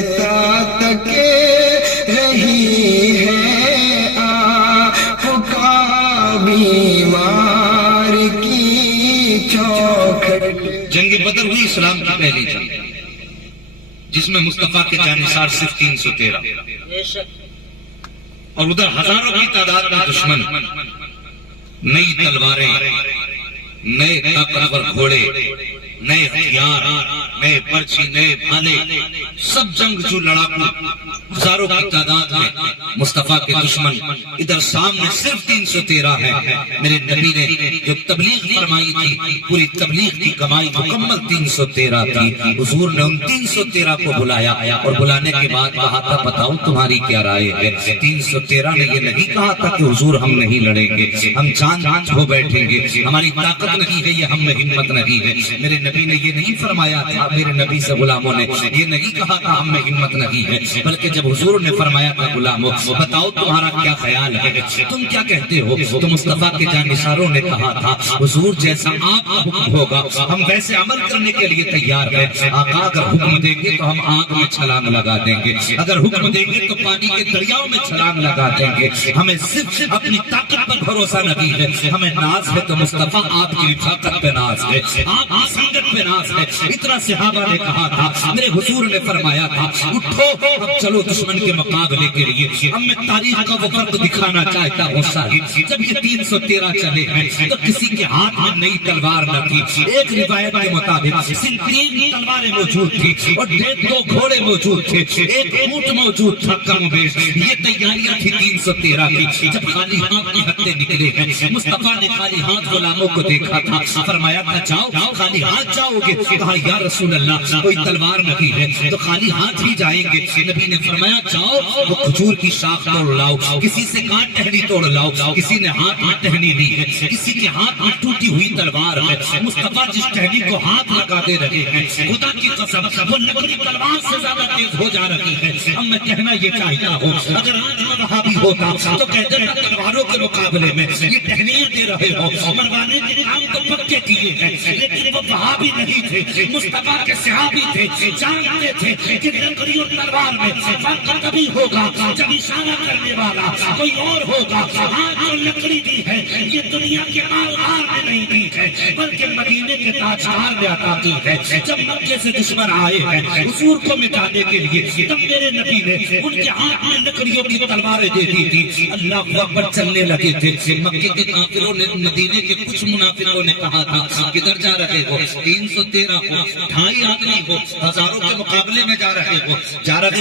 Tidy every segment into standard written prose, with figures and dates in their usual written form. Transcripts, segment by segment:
تک رہی ہے آپ کا بیمار کی چوکھٹ۔ جنگ بدر ہوئی اسلام کی پہلی جنگ، جس میں مصطفیٰ کے جانثار صرف 313 اور ادھر ہزاروں کی تعداد میں دشمن، نئی تلواریں، نئے طاقتور گھوڑے، نئے ہتھیار، نئے پرچی، نئے بھالے، سب جنگ جو لڑاکو ہزاروں کی تعداد میں مصطفیٰ کے دشمن، ادھر سامنے صرف 313 ہے۔ میرے نبی نے جو تبلیغ فرمائی تھی، پوری تبلیغ کی کمائی مکمل 313 تھی۔ حضور نے ان 313 کو بلایا اور بلانے کے بعد کہا تھا بتاؤ تمہاری کیا رائے ہے۔ 313 نے یہ نہیں کہا تھا کہ حضور ہم نہیں لڑیں گے، ہم جان ہو بیٹھیں گے، ہماری طاقت نہیں ہے، یہ ہم میں ہمت نہیں ہے۔ میرے نبی نے یہ نہیں فرمایا تھا، میرے نبی سے غلاموں نے یہ نہیں کہا تھا ہم میں ہمت نہیں ہے، بلکہ جب حضور نے فرمایا تھا غلاموں بتاؤ تمہارا کیا خیال ہے، تم کیا کہتے ہو، تو مصطفیٰ کے جانثاروں نے کہا تھا حضور جیسا آپ کا حکم ہوگا ہم ویسے عمل کرنے کے لیے تیار ہیں۔ آقا اگر حکم دیں گے تو ہم آگ میں چھلانگ لگا دیں گے، اگر حکم دیں گے تو پانی کے دریاؤں میں چھلانگ لگا دیں گے۔ ہمیں صرف اپنی طاقت پر بھروسہ نہیں ہے، ہمیں ناز ہے تو مصطفیٰ آپ کی طاقت پہ ناز ہے، آپ کی سنگت پہ ناز ہے۔ اتنا صحابہ نے کہا تھا، میرے حضور نے فرمایا تھا اٹھو اب چلو دشمن کے مقابلے کے لیے۔ اب میں تاریخ کا وہ فرق دکھانا چاہتا ہوں صاحب، جب یہ 313 چلے ہیں تو کسی کے ہاتھ میں نئی تلوار نہ تھی۔ ایک روایت کے مطابق صرف 3 تلواریں موجود تھی اور 2 گھوڑے موجود تھے، ایک اونٹ موجود تھا کم و بیش۔ یہ تیاریاں تھی 313 کی۔ جب خالی ہاتھ کے ہتھے نکلے ہیں، مصطفیٰ نے خالی ہاتھ غلاموں کو دیکھا تھا، فرمایا تھا جاؤ خالی ہاتھ جاؤ گے، کہا یا رسول اللہ کوئی تلوار نہیں ہے تو خالی ہاتھ ہی جائیں گے۔ نبی نے فرمایا جاؤ وہ کھجور کی شاخ توڑ لاؤ، کسی سے کانٹ ٹہنی توڑ لاؤ، کسی نے ہاتھ میں ٹہنی لی ہے، کسی کے ہاتھ میں ٹوٹی ہوئی تلوار ہے۔ مصطفیٰ جس ٹہنی کو ہاتھ لگا دے رہے ہیں خدا کی قسم وہ لکڑی تلوار سے زیادہ تیز ہو جا رہی ہے۔ اب میں کہنا یہ چاہتا ہوں اگر آج وہابی ہوتا تو کہتے ہیں تلواروں کے مقابلے میں یہ ٹہنیاں دے رہے ہو، مروانے کے کام تو پکے کیے ہیں، لیکن وہ وہابی نہیں تھے، مصطفیٰ کے صحابی تھے، جانتے تھے کہ لکڑی اور تلوار میں فرق کبھی ہوگا جب اشارہ کرنے والا کوئی اور ہوگا۔ آج جو لکڑی دی ہے یہ دنیا کے مالدار نے نہیں دی ہے بلکہ مدینے کے تاجدار نے عطا کی ہے۔ جب مکے سے دشمن آئے ہیں حضور کو مٹانے کے لیے، تب میرے نبی نے ان کے ہاتھ میں لکڑیوں کی تلواریں دے دی تھی۔ اللہ اکبر چلنے لگے تھے۔ مکے کے کافروں نے، مدینے کے کچھ منافقوں نے کہا تھا کدھر جا رہے ہو، 313 ہو، 2.5 آدمی ہو، ہزاروں کے مقابلے میں جا رہے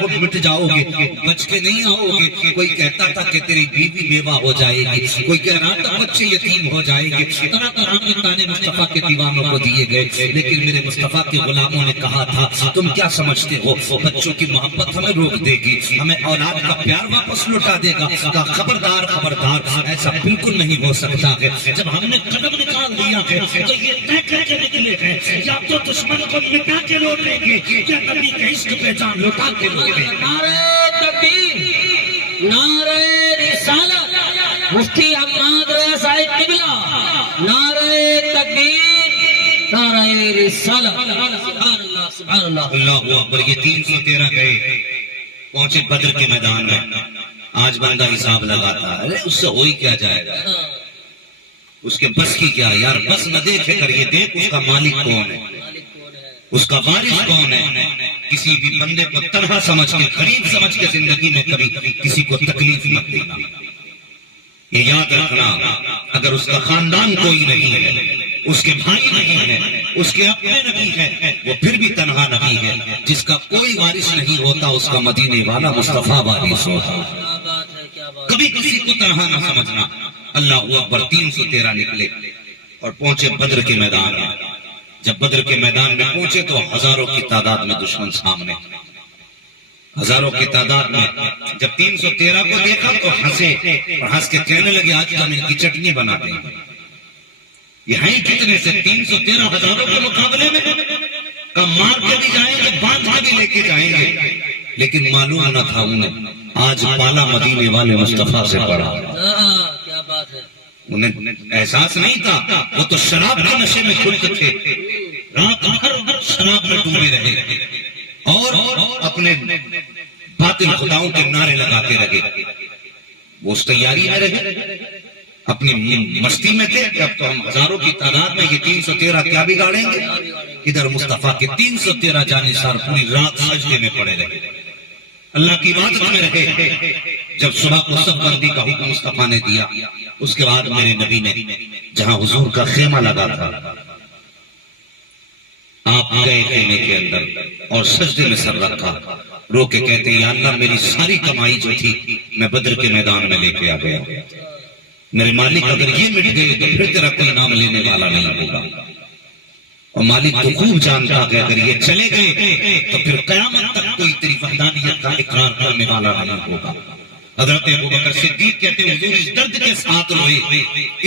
ہو، مٹ جاؤ گے، بچ کے نہیں آؤ گے۔ کوئی کہتا تھا کہ تیری بیوی بیوہ ہو جائے گی، کوئی کہہ رہا تھا بچے یتیم ہو جائیں گے۔ طرح طرح کے تانے مصطفیٰ کے دیوانوں کو دیے گئے، لیکن میرے مصطفیٰ کے غلاموں نے کہا تھا تم کیا سمجھتے ہو بچوں کی محبت ہمیں روک دے گی، ہمیں اولاد کا پیار واپس لوٹا دے گا؟ کہا خبردار خبردار، ایسا بالکل نہیں ہو سکتا ہے۔ جب ہم نے قدم نکال دیا ہے تو یہ طے کر کے نکلے ہیں یا تو دشمن کو مٹا کے لوٹیں گے یا نبی کے عشق پہ جان لوٹا کے لوٹیں گے۔ نعرہ تکبیر، نعرہ رسالت، مفتی حماد رضا صاحب قبلہ، نعرہ تکبیر، نعرہ رسالت، سبحان اللہ سبحان اللہ۔ اللہ اکبر۔ یہ 313 گئے، پہنچے بدر کے میدان میں۔ آج بندہ حساب لگاتا ہے اس سے ہو ہی کیا جائے گا، اس کے بس کی کیا یار، بس نہ دیکھے کر یہ دیکھ اس کا مالک کون ہے، اس کا وارث کون ہے۔ کسی بھی بندے کو تنہا سمجھ کے، غریب سمجھ کے زندگی میں کبھی کسی کو تکلیف مت دینا۔ یہ یاد رکھنا اگر اس کا خاندان کوئی نہیں ہے، اس کے بھائی نہیں ہے، اس کے اپنے نہیں ہے، وہ پھر بھی تنہا نہیں ہے۔ جس کا کوئی وارث نہیں ہوتا اس کا مدینے والا مصطفیٰ وارث ہوتا۔ کبھی کسی کو تنہا نہ سمجھنا۔ اللہ اکبر۔ 313 نکلے اور پہنچے بدر کے میدان میں۔ جب بدر کے میدان میں پہنچے تو ہزاروں کی تعداد میں دشمن سامنے، ہزاروں کی تعداد میں۔ جب 313 کو دیکھا تو ہنسے اور ہنس کے کہنے لگے آج تو ہم ان کی چٹنی بنا دیں گے۔ یہ ہیں کتنے سے 313 ہزاروں کے مقابلے میں، کم مار کے بھی جائیں گے، باندھ کے بھی لے کے جائیں گے، لیکن معلوم نہ تھا انہیں آج پالا مدینے والے مصطفیٰ سے پڑا۔ کیا بات ہے، انہیں احساس نہیں تھا، وہ تو شراب کے نشے میں خلق تھے، رات بھر شراب میں ڈوبے رہے اور اپنے باطل خداؤں کے نعرے لگاتے رہے. وہ اس تیاری میں رہے, اپنی مستی میں تھے کہ اب تو ہم ہزاروں کی تعداد میں یہ 313 کیا بگاڑیں گے. ادھر مصطفیٰ کے 313 جانثار پوری رات سجدے میں پڑے رہے, اللہ کی عبادت میں رہے. جب صبح کو صف بندی کا حکم مصطفیٰ نے دیا, اس کے بعد میرے نبی نے جہاں حضور کا خیمہ لگا تھا آپ گئے خیمے کے اندر اور سجدے میں سر رکھا, رو کے کہتے یا اللہ میری ساری کمائی جو تھی میں بدر کے میدان میں لے کے آ گیا. میرے مالک اگر یہ مٹ گئے تو پھر تیرا کوئی نام لینے والا نہیں ہوگا. اور مالک تو خوب جانتا کہ اگر یہ چلے گئے تو پھر قیامت تک کوئی تیری وحدانیت کا اقرار کرنے والا نہیں ہوگا. حضرت ابوبکر صدیق کہتے ہیں حضور اس درد کے ساتھ روئے,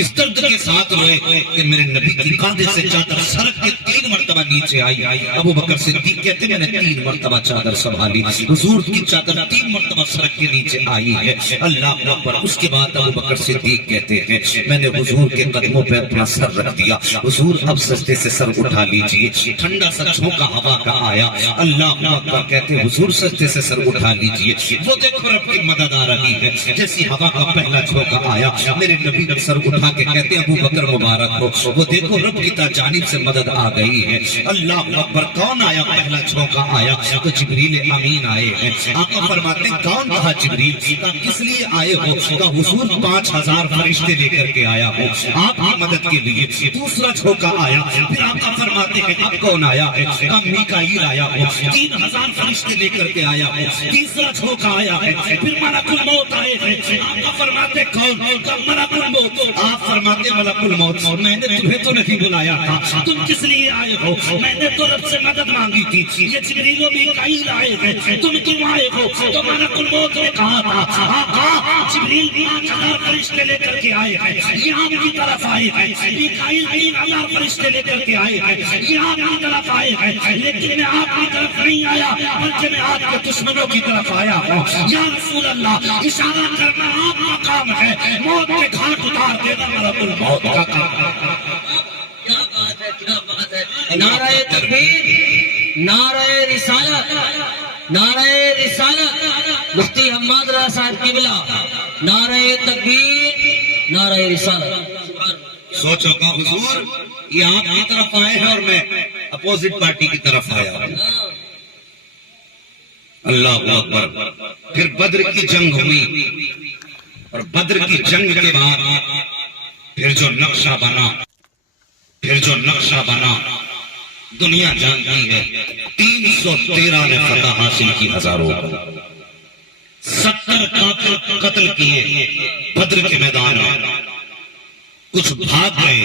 اس درد کے ساتھ روئے کہ میرے نبی کی کاندھے سے چادر سرک کے 3 مرتبہ نیچے آئی. ابوبکر صدیق کہتے ہیں میں نے 3 مرتبہ چادر سنبھالی, حضور کی چادر 3 مرتبہ سرک کے نیچے آئی ہے. اللہ اکبر. اس کے بعد ابوبکر صدیق کہتے ہیں میں نے حضور کے قدموں پہ اپنا سر رکھ دیا, حضور اب سجدے سے سر اٹھا لیجئے. ٹھنڈا سا جھونکا ہوا کا آیا, اللہ اکبر کہتے ہیں حضور سجدے سے سر اٹھا لیجئے. وہ دیکھو رب کی مدد آ رہی ہے. جیسی ہوا کا پہلا جھونکا آیا میرے نبی نے سر اٹھا کے کہتے ابو بکر مبارک ہو, وہ دیکھو رب کی جانب سے مدد آ گئی ہے. اللہ اکبر. کون آیا؟ پہلا جھونکا آیا تو جبریل امین آئے ہیں. آقا فرماتے ہیں کون کہا جبریل, کہا کس لیے آئے ہو؟ کہا حضور 5000 فرشتے لے کر کے آیا ہو آپ کی مدد کے لیے. دوسرا جھونکا آیا, پھر آقا فرماتے ہیں اب کون آیا ہے؟ کہا میکائیل آیا ہو 3000 فرشتے لے کر کے آیا ہو. تیسرا جھونکا آیا ہے, پھر ملک الموت آئے ہیں. آقا فرماتے کون؟ کہا ملک الموت. آپ فرماتے ملک الموت میں نے تمہیں تو نہیں بلایا تھا, تم کس لیے آئے ہو؟ میں نے تو رب سے مدد مانگی تھی. یہ جبریل و میکائیل آئے ہیں, تم کیوں آئے ہو؟ تو ملک الموت نے کہا تھا آقا جبریل 5000 فرشتے لے کر کے آئے ہیں, یہ آپ کی طرف آئے ہیں. میکائیل 3000 فرشتے لے کر کے آئے ہیں, یہ آپ کی طرف آئے ہیں. لیکن میں آپ کی طرف نہیں آیا بلکہ میں آپ کے دشمنوں کی طرف آیا ہوں. یا رسول اللہ اشارہ کرنا آپ کا کام ہے, موت کے گھاٹ اتار دینا ملک الموت کا کام ہے. کیا بات ہے, کیا بات ہے. نعرہ تکبیر, نعرہ رسالت, نعرہ رسالت. مفتی حماد رضا صاحب قبلہ, نعرہ تکبیر, نعرہ رسالت. سوچو کہ حضور یہ آپ کی طرف آئے ہیں اور میں اپوزٹ پارٹی کی طرف آیا ہوں. اللہ اکبر. پھر بدر کی جنگ ہوئی اور بدر کی جنگ کے بعد پھر جو نقشہ بنا دنیا جانتی ہے. 313 نے فتح حاصل کی ہزاروں, 70 کافر قتل کیے بدر کے میدان میں. کچھ بھاگ گئے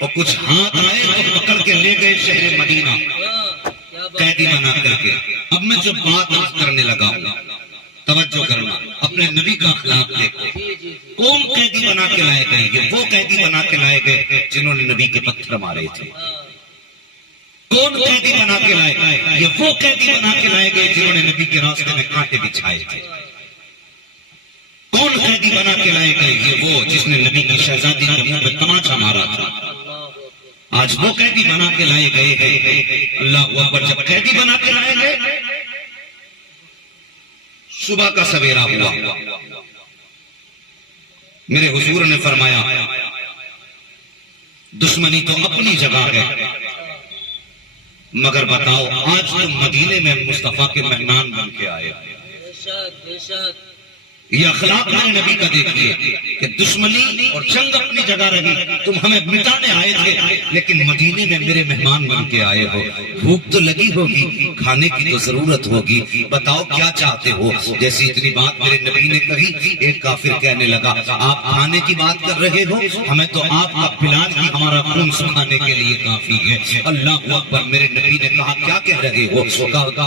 اور کچھ ہاتھ آئے تو پکڑ کے لے گئے شہر مدینہ قیدی بنا کر کے. اب میں جو بات عرض کرنے لگا ہوں توجہ کرنا, اپنے نبی کا اخلاق دیکھو. کون قیدی بنا کے لائے گئے؟ یہ وہ قیدی بنا کے لائے گئے جنہوں نے نبی کے پتھر مارے تھے. کون قیدی بنا کے لائے گئے؟ یہ وہ قیدی بنا کے لائے گئے جنہوں نے نبی کے راستے میں کانٹے بچھائے تھے. کون قیدی بنا کے لائے گئے؟ یہ وہ جس نے نبی کی شہزادی کے منہ پہ تماچا مارا تھا. آج وہ قیدی بنا کے لائے گئے ہیں. اللہ اکبر. جب قیدی بنا کے لائے گئے صبح کا سویرا ہوا, میرے حضور نے فرمایا دشمنی تو اپنی جگہ ہے مگر بتاؤ آج تم مدینے میں مصطفیٰ کے مہمان بن کے آئے. یہ اخلاق میرے نبی کا دیکھیے کہ دشمنی اور جنگ اپنی جگہ رہی, تم ہمیں مٹانے آئے تھے لیکن مدینے میں میرے مہمان بن کے آئے ہو. بھوک تو لگی ہوگی, کھانے کی تو ضرورت ہوگی, بتاؤ کیا چاہتے ہو؟ جیسی اتنی بات میرے نبی نے کہی ایک کافر کہنے لگا آپ کھانے کی بات کر رہے ہو, ہمیں تو آپ کا پلان ہی ہمارا خون سکھانے کے لیے کافی ہے. اللہ اکبر. میرے نبی نے کہا کیا کہہ رہے ہو؟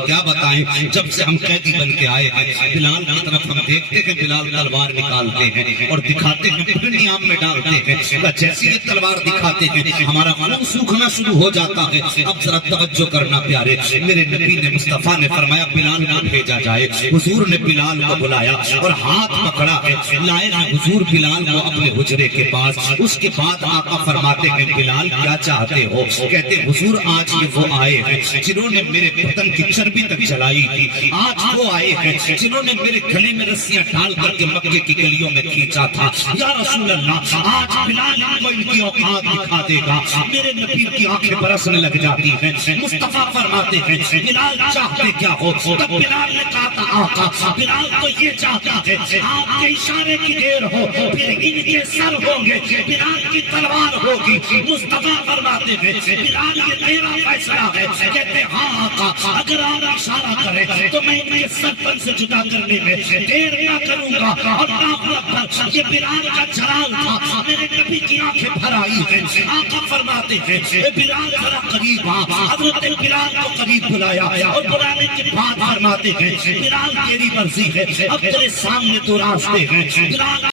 کیا بتائیں, جب سے ہم قیدی بن کے آئے ہیں بلال کی طرف ہم دیکھتے ہیں بلال تلوار نکالتے ہیں اور دکھاتے ہیں پھر نیام میں ڈالتے ہیں. جیسے یہ تلوار دکھاتے ہیں ہمارا خون سوکھنا شروع ہو جاتا ہے. اب ذرا توجہ کرنا پیارے, میرے نبی نے مصطفیٰ نے فرمایا بلال کو بھیجا جائے. حضور نے بلال کو بلایا اور ہاتھ پکڑا ہے, لائے ہیں حضور بلال کو اپنے حجرے کے پاس. اس کے بعد آقا فرماتے ہیں بلال کیا چاہتے ہو؟ کہتے حضور آج یہ وہ آئے ہیں جنہوں نے میرے بدن کی چربی تک جلائی تھی. آج وہ آئے ہیں جنہوں نے میرے گلے میں رسیاں ڈال کر کے مکے کی گلیوں میں کھینچا تھا. یا رسول اللہ, آج بلال کو ان کی اوقات دکھا دے گا. میرے نبی کی آنکھیں برسنے لگ جاتی ہیں. مصطفیٰ فرماتے ہیں بلال چاہتے کیا ہو؟ تب بلال نے کہا تھا آقا بلال تو یہ چاہتا ہے آپ کے اشارے کی دیر ہو پھر ان کے سر ہوں گے, بلال کی تلوار ہوگی. مصطفیٰ فرماتے ہیں بلال یہ تیرا فیصلہ ہے. کہتے ہاں آقا اگر آپ اشارہ کریں تو میں ان کے سر سے جدا کرنے میں دیر نہ کروں گا. اور یہ بلال کا جلال تھا, میرے نبی کی آنکھیں بھر آئی ہیں. آقا فرماتے ہیں بلال ذرا قریب آ. حضرت بلال کو قریب بلایا اور بلانے کے بعد فرماتے ہیں بلال تیری مرضی ہے, اب تیرے سامنے تو راستے ہیں. بلال